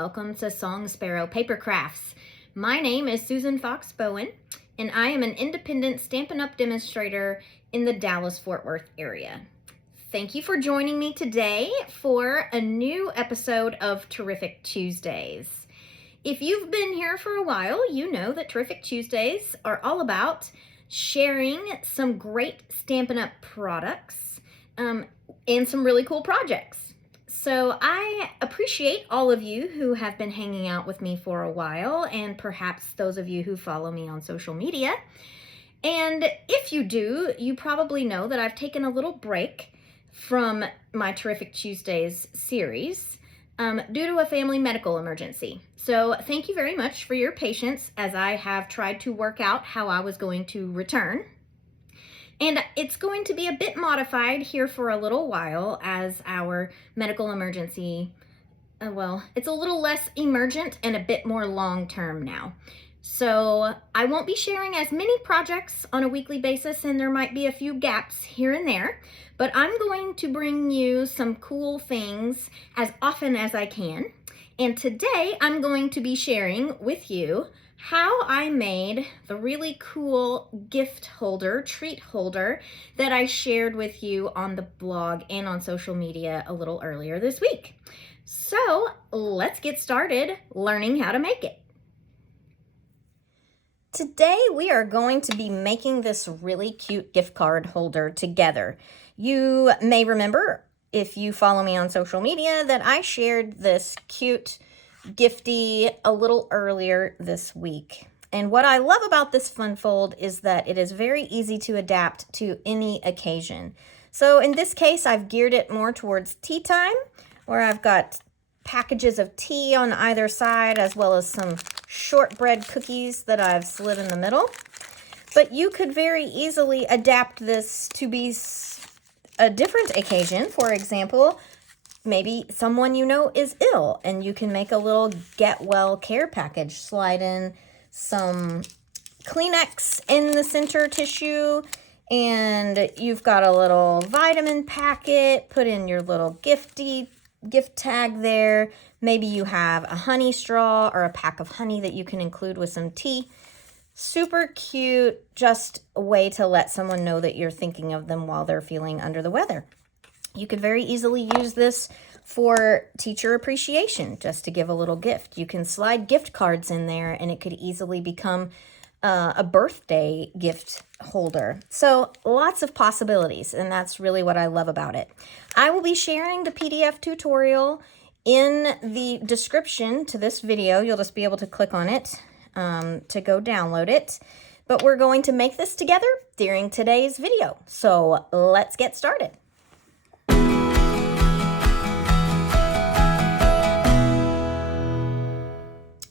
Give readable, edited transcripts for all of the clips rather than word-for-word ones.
welcome to Song Sparrow Paper Crafts. My name is Susan Fox Bowen, and I am an independent Stampin' Up! Demonstrator in the Dallas-Fort Worth area. Thank you for joining me today for a new episode of Terrific Tuesdays. If you've been here for a while, you know that Terrific Tuesdays are all about sharing some great Stampin' Up! Products and some really cool projects. So I appreciate all of you who have been hanging out with me for a while, and perhaps those of you who follow me on social media. And if you do, you probably know that I've taken a little break from my Terrific Tuesdays series due to a family medical emergency. So thank you very much for your patience as I have tried to work out how I was going to return. And it's going to be a bit modified here for a little while as our medical emergency, it's a little less emergent and a bit more long-term now. So I won't be sharing as many projects on a weekly basis, and there might be a few gaps here and there, but I'm going to bring you some cool things as often as I can. And today I'm going to be sharing with you how I made the really cool gift holder, treat holder that I shared with you on the blog and on social media a little earlier this week. So let's get started learning how to make it. Today we are going to be making this really cute gift card holder together. You may remember, if you follow me on social media, that I shared this cute gifty a little earlier this week. And what I love about this fun fold is that it is very easy to adapt to any occasion. So in this case, I've geared it more towards tea time, where I've got packages of tea on either side, as well as some shortbread cookies that I've slid in the middle. But you could very easily adapt this to be a different occasion. For example, maybe someone you know is ill and you can make a little get well care package. Slide in some Kleenex in the center tissue, and you've got a little vitamin packet. Put in your little gift tag there. Maybe you have a honey straw or a pack of honey that you can include with some tea. Super cute, just a way to let someone know that you're thinking of them while they're feeling under the weather. You could very easily use this for teacher appreciation, just to give a little gift. You can slide gift cards in there, and it could easily become a birthday gift holder. So lots of possibilities, and that's really what I love about it. I will be sharing the PDF tutorial in the description to this video. You'll just be able to click on it to go download it. But we're going to make this together during today's video. So let's get started.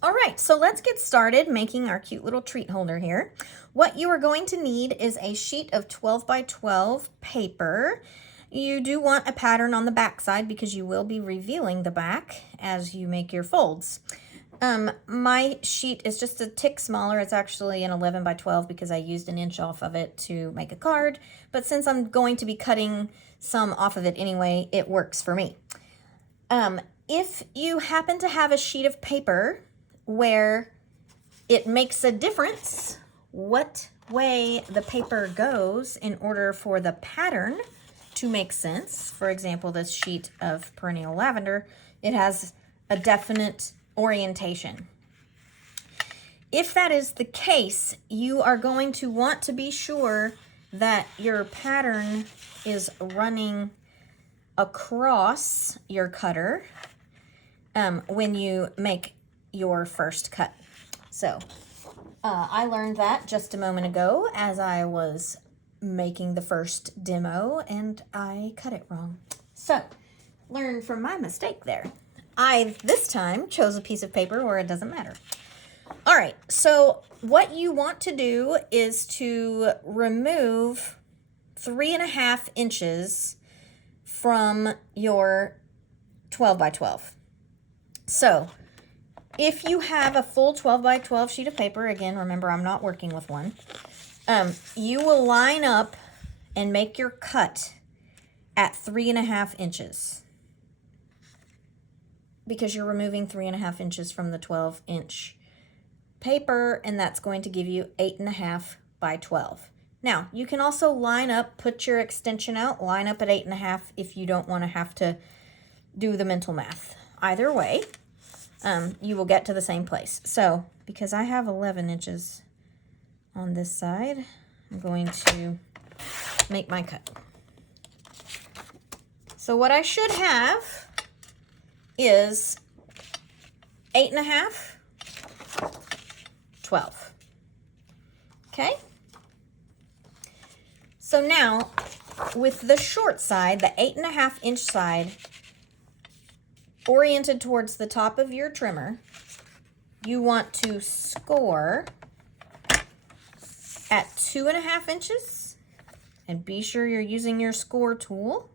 All right, so let's get started making our cute little treat holder here. What you are going to need is a sheet of 12 by 12 paper. You do want a pattern on the back side because you will be revealing the back as you make your folds. My sheet is just a tick smaller. It's actually an 11 by 12 because I used an inch off of it to make a card. But since I'm going to be cutting some off of it anyway, it works for me. If you happen to have a sheet of paper where it makes a difference what way the paper goes in order for the pattern to make sense. For example, this sheet of Perennial Lavender, it has a definite orientation. If that is the case, you are going to want to be sure that your pattern is running across your cutter when you make your first cut. So I learned that just a moment ago as I was making the first demo, and I cut it wrong. So learn from my mistake there. I this time chose a piece of paper where it doesn't matter. All right, so what you want to do is to remove 3.5 inches from your 12 by 12. So if you have a full 12 by 12 sheet of paper, again, remember I'm not working with one, you will line up and make your cut at 3.5 inches. because you're removing 3.5 inches from the 12-inch paper, and that's going to give you 8.5 by 12. Now, you can also line up, put your extension out, line up at 8.5 if you don't want to have to do the mental math. Either way, you will get to the same place. So, because I have 11 inches on this side, I'm going to make my cut. So what I should have is 8.5, 12. Okay? So now, with the short side, the 8.5 inch side, oriented towards the top of your trimmer, you want to score at 2.5 inches, and be sure you're using your score tool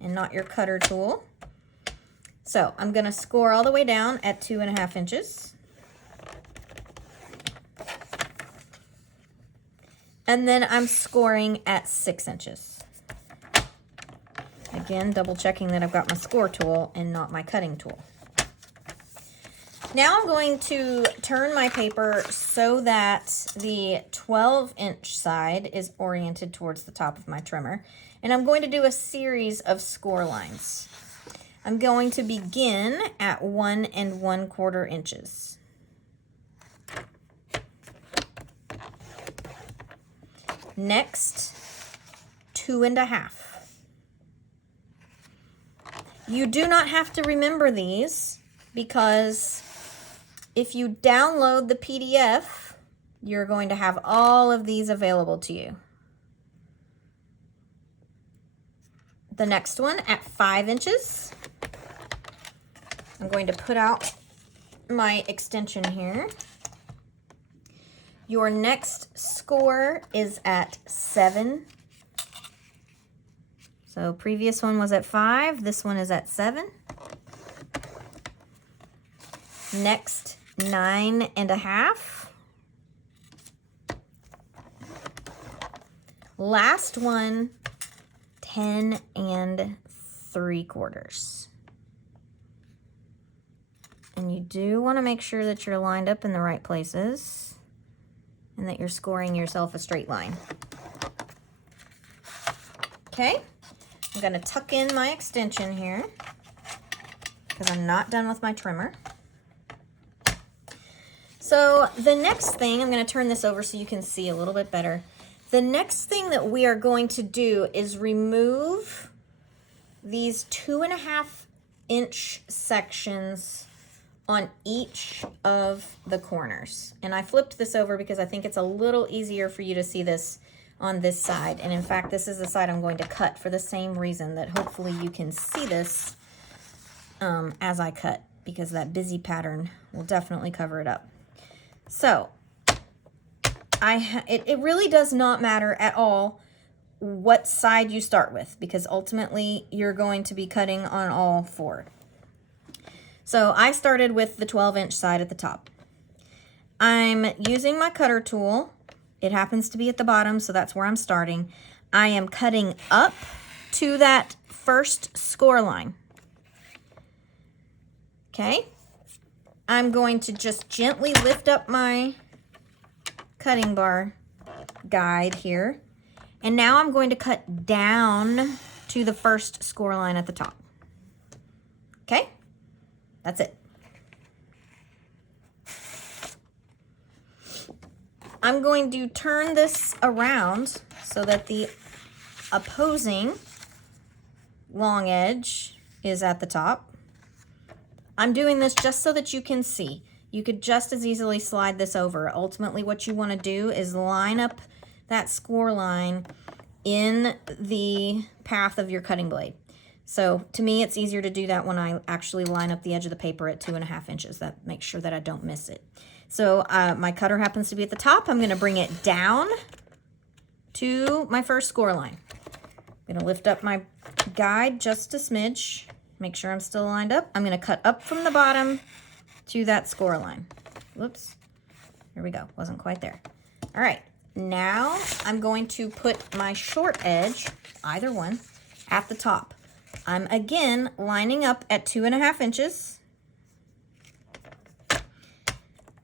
and not your cutter tool. So I'm going to score all the way down at 2.5 inches. And then I'm scoring at 6 inches. Again, double checking that I've got my score tool and not my cutting tool. Now I'm going to turn my paper so that the 12-inch side is oriented towards the top of my trimmer. And I'm going to do a series of score lines. I'm going to begin at 1 1/4 inches. Next, 2.5. You do not have to remember these because if you download the PDF, you're going to have all of these available to you. The next one at 5 inches. I'm going to put out my extension here. Your next score is at 7. So previous one was at 5, this one is at 7. Next, 9.5. Last one, 10 3/4. And you do want to make sure that you're lined up in the right places and that you're scoring yourself a straight line. Okay, I'm going to tuck in my extension here because I'm not done with my trimmer. So the next thing, I'm going to turn this over so you can see a little bit better. The next thing that we are going to do is remove these 2.5 inch sections on each of the corners. And I flipped this over because I think it's a little easier for you to see this on this side. And in fact, this is the side I'm going to cut for the same reason, that hopefully you can see this as I cut, because that busy pattern will definitely cover it up. So it really does not matter at all what side you start with, because ultimately you're going to be cutting on all four. So I started with the 12-inch side at the top. I'm using my cutter tool. It happens to be at the bottom, so that's where I'm starting. I am cutting up to that first score line. Okay? I'm going to just gently lift up my cutting bar guide here. And now I'm going to cut down to the first score line at the top. Okay? That's it. I'm going to turn this around so that the opposing long edge is at the top. I'm doing this just so that you can see. You could just as easily slide this over. Ultimately, what you want to do is line up that score line in the path of your cutting blade. So to me, it's easier to do that when I actually line up the edge of the paper at 2.5 inches. That makes sure that I don't miss it. So my cutter happens to be at the top. I'm going to bring it down to my first score line. I'm going to lift up my guide just a smidge. Make sure I'm still lined up. I'm going to cut up from the bottom to that score line. Whoops. Here we go. Wasn't quite there. All right. Now I'm going to put my short edge, either one, at the top. I'm again lining up at 2.5 inches.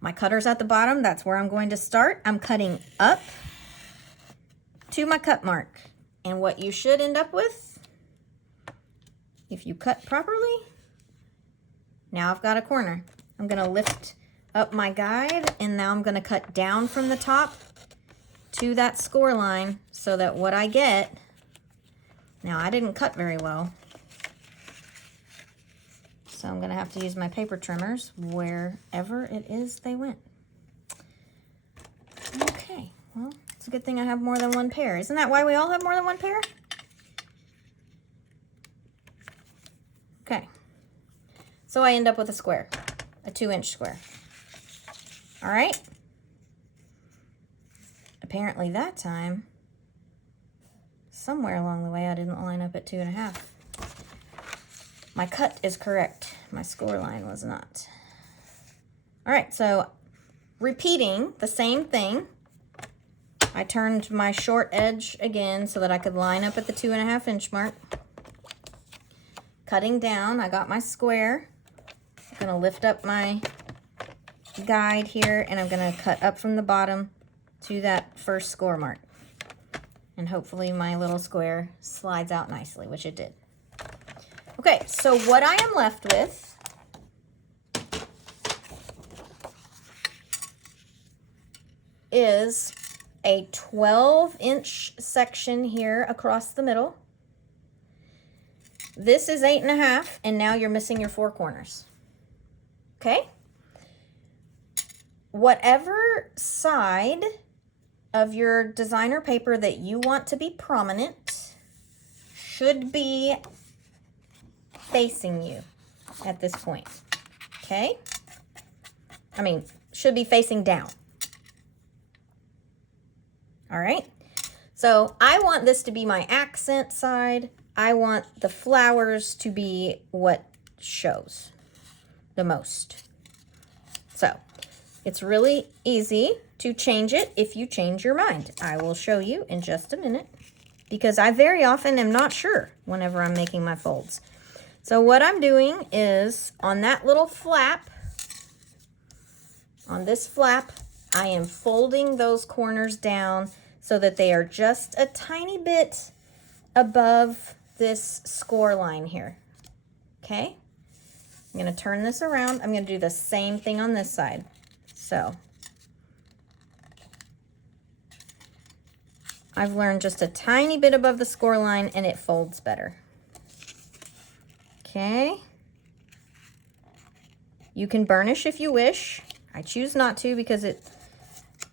My cutter's at the bottom. That's where I'm going to start. I'm cutting up to my cut mark. And what you should end up with, if you cut properly, now I've got a corner. I'm going to lift up my guide, and now I'm going to cut down from the top to that score line so that what I get, now I didn't cut very well, so I'm going to have to use my paper trimmers wherever it is they went. Okay, well, it's a good thing I have more than one pair. Isn't that why we all have more than one pair? Okay, so I end up with a square, a 2-inch square. All right. Apparently that time, somewhere along the way, I didn't line up at 2.5. My cut is correct. My score line was not. All right, so repeating the same thing, I turned my short edge again so that I could line up at the 2.5-inch mark. Cutting down, I got my square. I'm gonna lift up my guide here, and I'm gonna cut up from the bottom to that first score mark. And hopefully my little square slides out nicely, which it did. Okay, so what I am left with is a 12-inch section here across the middle. This is 8.5, and now you're missing your 4 corners. Okay? Whatever side of your designer paper that you want to be prominent should be facing you at this point. Okay? I mean, should be facing down. All right? So I want this to be my accent side. I want the flowers to be what shows the most. So it's really easy to change it if you change your mind. I will show you in just a minute because I very often am not sure whenever I'm making my folds. So what I'm doing is on that little flap, on this flap, I am folding those corners down so that they are just a tiny bit above this score line here. Okay? I'm going to turn this around. I'm going to do the same thing on this side. So I've learned just a tiny bit above the score line and it folds better. Okay. You can burnish if you wish. I choose not to because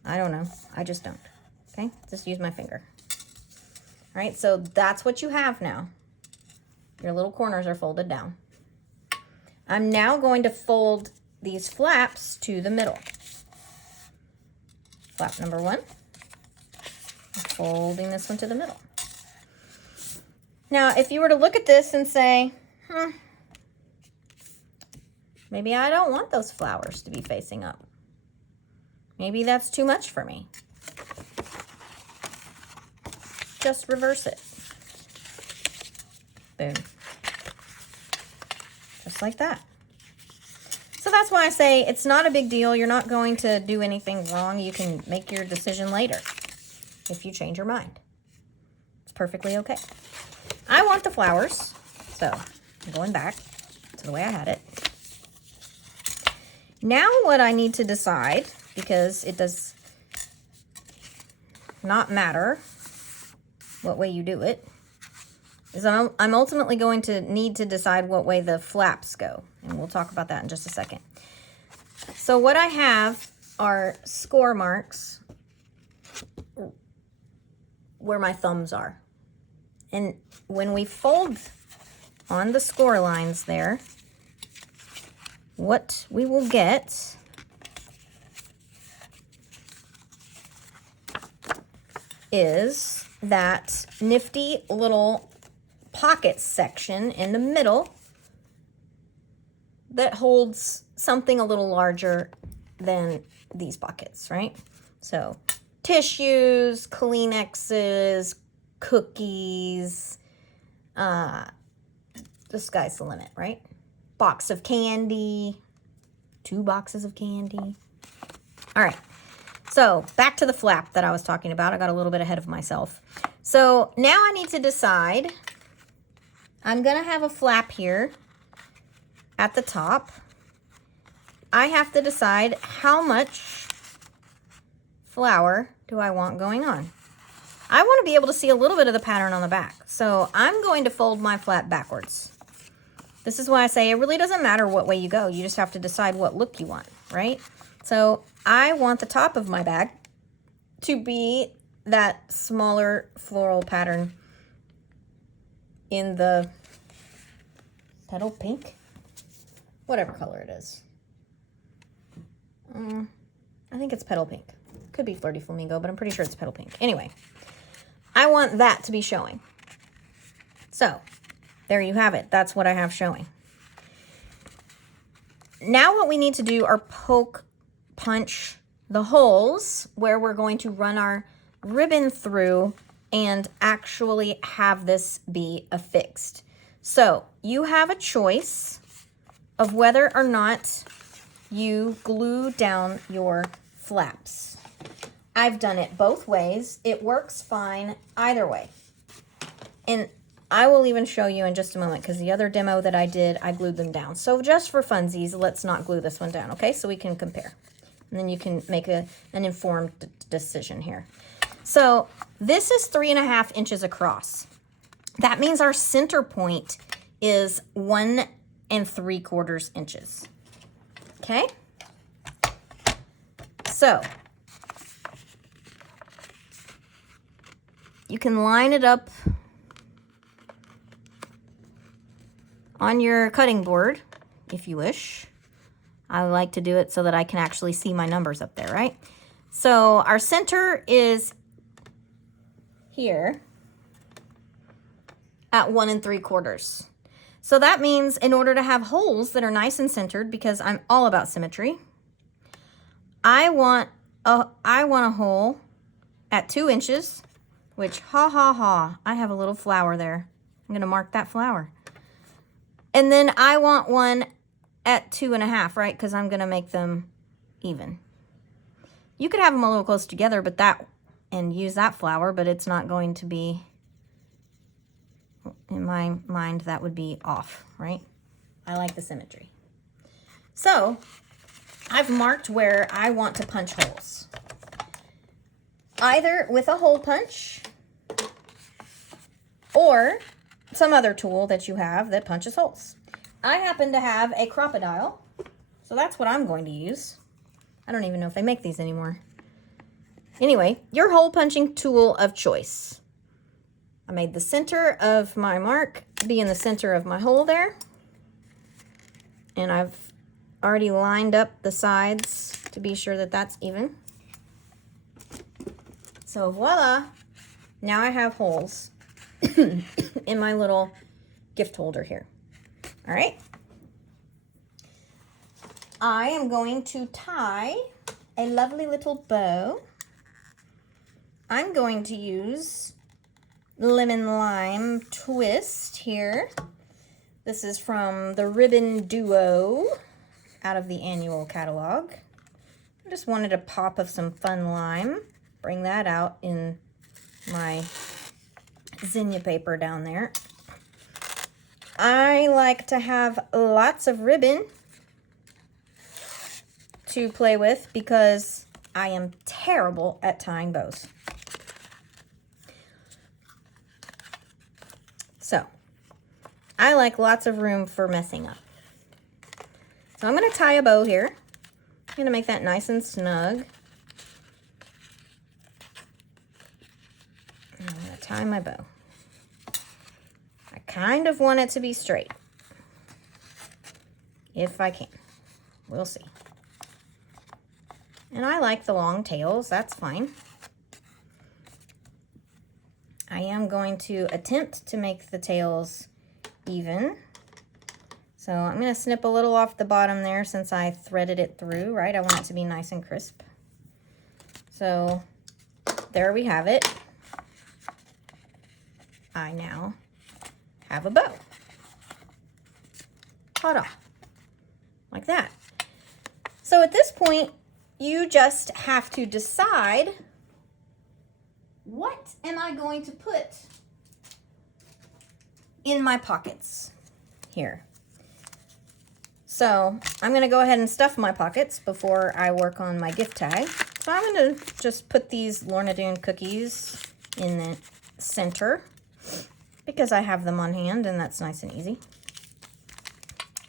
I don't know. I just don't. Okay. Just use my finger. All right. So that's what you have now. Your little corners are folded down. I'm now going to fold these flaps to the middle. Flap number 1. Folding this one to the middle. Now, if you were to look at this and say, maybe I don't want those flowers to be facing up. Maybe that's too much for me. Just reverse it. Boom. Just like that. So that's why I say it's not a big deal. You're not going to do anything wrong. You can make your decision later if you change your mind. It's perfectly okay. I want the flowers, so I'm going back to the way I had it. Now what I need to decide, because it does not matter what way you do it, is I'm ultimately going to need to decide what way the flaps go. And we'll talk about that in just a second. So what I have are score marks where my thumbs are. And when we fold on the score lines there, what we will get is that nifty little pocket section in the middle that holds something a little larger than these pockets, right? So tissues, Kleenexes, cookies, the sky's the limit, right? Box of candy, 2 boxes of candy. All right. So back to the flap that I was talking about. I got a little bit ahead of myself. So now I need to decide. I'm going to have a flap here at the top. I have to decide how much flower do I want going on. I want to be able to see a little bit of the pattern on the back. So I'm going to fold my flap backwards. This is why I say it really doesn't matter what way you go. You just have to decide what look you want, right? So I want the top of my bag to be that smaller floral pattern in the petal pink, whatever color it is. I think it's petal pink. Could be Flirty Flamingo, but I'm pretty sure it's petal pink. Anyway, I want that to be showing. So there you have it. That's what I have showing. Now what we need to do are punch the holes where we're going to run our ribbon through and actually have this be affixed. So you have a choice of whether or not you glue down your flaps. I've done it both ways. It works fine either way. And I will even show you in just a moment because the other demo that I did, I glued them down. So just for funsies, let's not glue this one down, okay? So we can compare. And then you can make an informed decision here. So this is 3.5 inches across. That means our center point is 1 3/4 inches. Okay? So you can line it up on your cutting board if you wish. I like to do it so that I can actually see my numbers up there, right? So our center is here at 1 3/4. So that means in order to have holes that are nice and centered, because I'm all about symmetry, I want a hole at 2 inches, which I have a little flower there. I'm gonna mark that flower. And then I want one at 2.5, right? Because I'm gonna make them even. You could have them a little close together, and use that flower, but it's not going to be, in my mind, that would be off, right? I like the symmetry. So I've marked where I want to punch holes. Either with a hole punch or some other tool that you have that punches holes. I happen to have a Crop-A-Dile, so that's what I'm going to use. I don't even know if they make these anymore. Anyway, your hole punching tool of choice. I made the center of my mark be in the center of my hole there. And I've already lined up the sides to be sure that that's even. So voila, now I have holes in my little gift holder here. All right. I am going to tie a lovely little bow. I'm going to use Lemon Lime Twist here. This is from the Ribbon Duo out of the annual catalog. I just wanted a pop of some fun lime. Bring that out in my zinnia paper down there. I like to have lots of ribbon to play with because I am terrible at tying bows. So I like lots of room for messing up. So I'm going to tie a bow here. I'm going to make that nice and snug. I'm going to tie my bow. I kind of want it to be straight. If I can. We'll see. And I like the long tails. That's fine. I am going to attempt to make the tails even. So I'm going to snip a little off the bottom there since I threaded it through, right? I want it to be nice and crisp. So there we have it. I now have a bow. Ta-da. Like that. So at this point, you just have to decide, what am I going to put in my pockets here? So I'm going to go ahead and stuff my pockets before I work on my gift tag. So I'm going to just put these Lorna Doone cookies in the center because I have them on hand and that's nice and easy.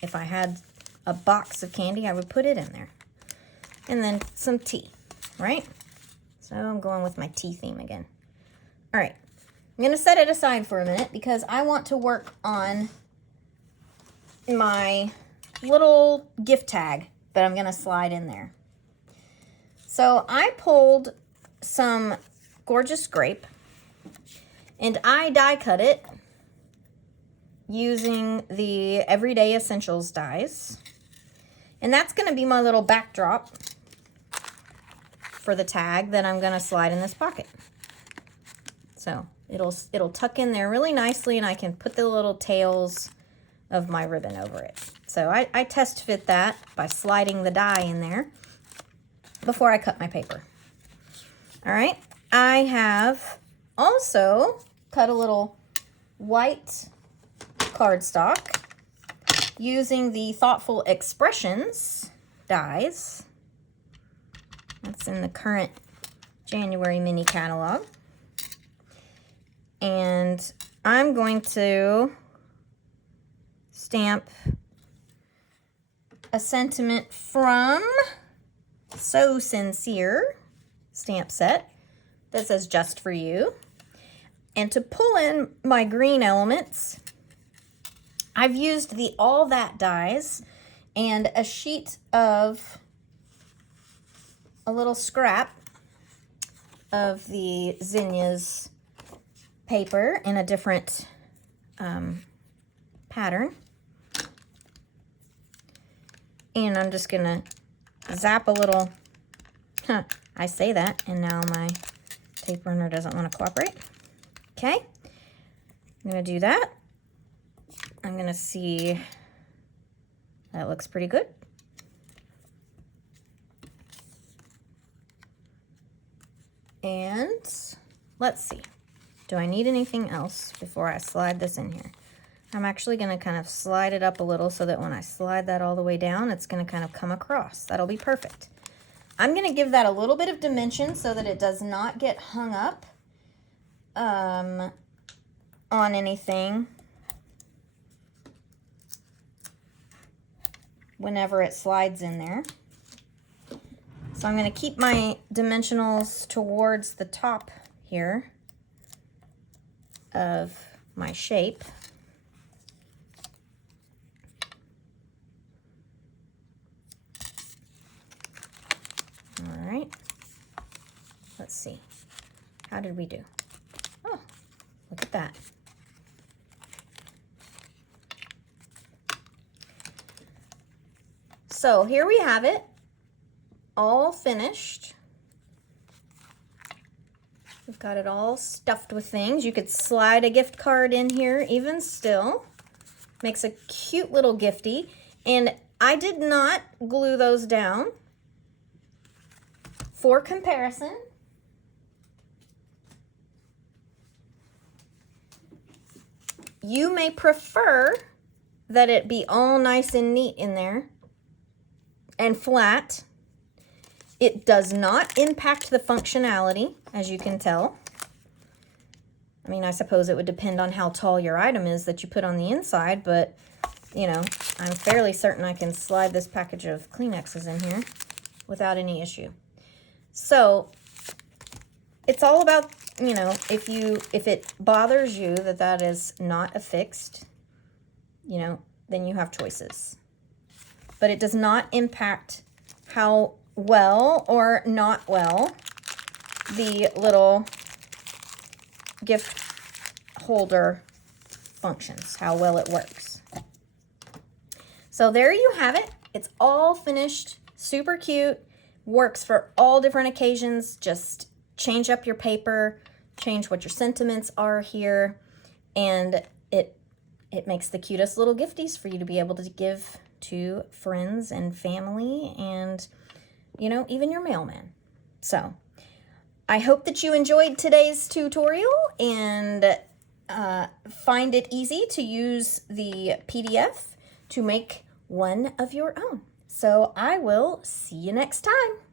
If I had a box of candy, I would put it in there. And then some tea, right? So I'm going with my tea theme again. All right, I'm going to set it aside for a minute because I want to work on my little gift tag that I'm going to slide in there. So I pulled some Gorgeous Grape and I die cut it using the Everyday Essentials dies. And that's going to be my little backdrop for the tag that I'm going to slide in this pocket. So it'll tuck in there really nicely and I can put the little tails of my ribbon over it. So I test fit that by sliding the die in there before I cut my paper. All right, I have also cut a little white cardstock using the Thoughtful Expressions dies. That's in the current January mini catalog. And I'm going to stamp a sentiment from So Sincere stamp set that says just for you. And to pull in my green elements, I've used the All That dies and a sheet of a little scrap of the Zinnias paper in a different pattern. And I'm just gonna zap a little, I say that, and now my tape runner doesn't want to cooperate. Okay, I'm gonna do that. I'm gonna see, that looks pretty good. And let's see, do I need anything else before I slide this in here? I'm actually going to kind of slide it up a little so that when I slide that all the way down, it's going to kind of come across. That'll be perfect. I'm going to give that a little bit of dimension so that it does not get hung up on anything whenever it slides in there. So I'm going to keep my dimensionals towards the top here of my shape. All right, let's see. How did we do? Oh, look at that. So here we have it, all finished. We've got it all stuffed with things. You could slide a gift card in here even still. Makes a cute little gifty. And I did not glue those down. For comparison, you may prefer that it be all nice and neat in there and flat. It does not impact the functionality, as you can tell. I mean, I suppose it would depend on how tall your item is that you put on the inside, but, you know, I'm fairly certain I can slide this package of Kleenexes in here without any issue. So it's all about, you know, if it bothers you that that is not affixed, you know, then you have choices. But it does not impact how well or not well the little gift holder functions, how well it works. So there you have it. It's all finished, super cute. Works for all different occasions. Just change up your paper, change what your sentiments are here, and it makes the cutest little gifties for you to be able to give to friends and family and you know, even your mailman. So I hope that you enjoyed today's tutorial and find it easy to use the PDF to make one of your own. So I will see you next time.